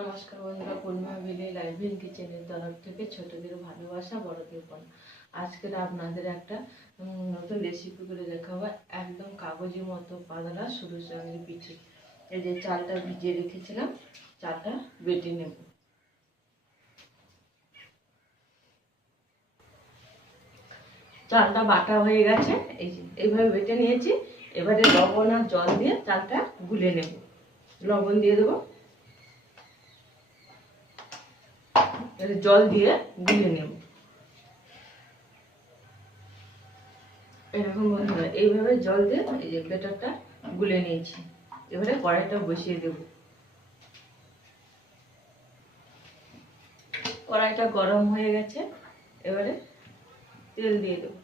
নমস্কার বন্ধুরা, পূর্ণিমা বিলে লাইভিং কিচেনের তরফ থেকে ছোটদের ভালোবাসা, বড়দের পণ। আজকে আপনাদের একটা নতুন রেসিপি করে দেখাবো। একদম কাগজের মতো পাতলা সরু চালের পিঠে। এই যে চালটা ভিজিয়ে রেখেছিলাম, চালটা বেটে নেব। চালটা বাটা হয়ে গেছে, এই যে এইভাবে বেটে নিয়েছি। এবারে লবণ আর জল দিয়ে চালটা গুলে নেব। লবণ দিয়ে দেবো এবারে জল দিয়ে গুলে নেব। এরকম এইভাবে জল দিয়ে এই যে বেটারটা গুলে নিয়েছি। এবারে কড়াইটা বসিয়ে দেব। কড়াইটা গরম হয়ে গেছে, এবারে তেল দিয়ে দেবো।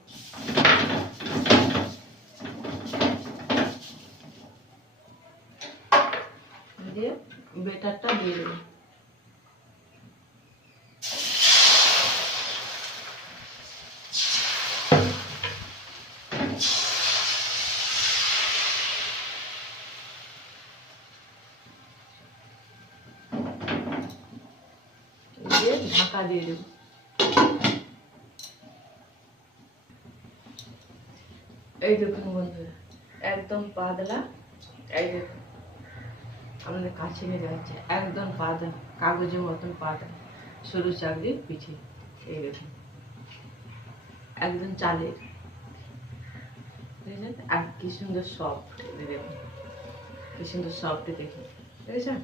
দিয়ে বেটারটা দিয়ে দেবো দিয়ে ঢাকা দিয়ে দেবো। এই দেখুন বন্ধুরা, একদম পাতলা আমাদের কাছে নিয়ে যাচ্ছে, একদম কাগজের মতন পাতলা, সরু চাকরির পিঠে, এই দেখুন। একদম চালের। দেখেছেন? আর কি সুন্দর সফট দেখুন। কি সুন্দর সফট দেখুন। দেখেছেন?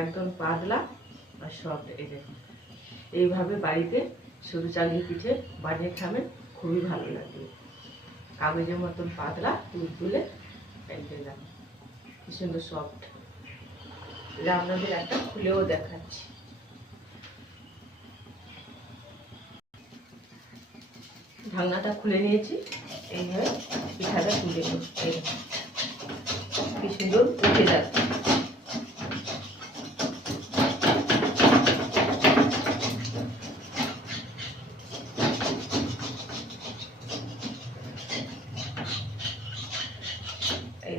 একদম পাতলা আর সফট এই দেখুন। এইভাবে বাড়িতে সরু চালের পিঠে বানিয়ে খাবেন খুবই ভালো লাগবে। কাগজের মতন পাতলা তুলে এই দেখুন কি সুন্দর সফট আপনাদের একটা খুলেও দেখাচ্ছি। ঢাকনাটা খুলে নিয়েছি, এইভাবে পিঠাটা তুলে কি সুন্দর উঠে যাচ্ছে।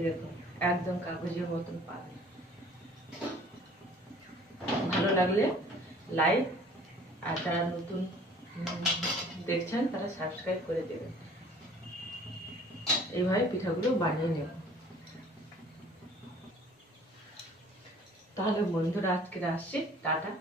দেখুন একদম কাগজের মতন পাবে। ভালো লাগলে লাইক আর যারা নতুন দেখছেন, তারা সাবস্ক্রাইব করে দেবেন। এইভাবে পিঠাগুলো বানিয়ে নেব। তাহলে বন্ধুরা আজকে আসছি, টাটা।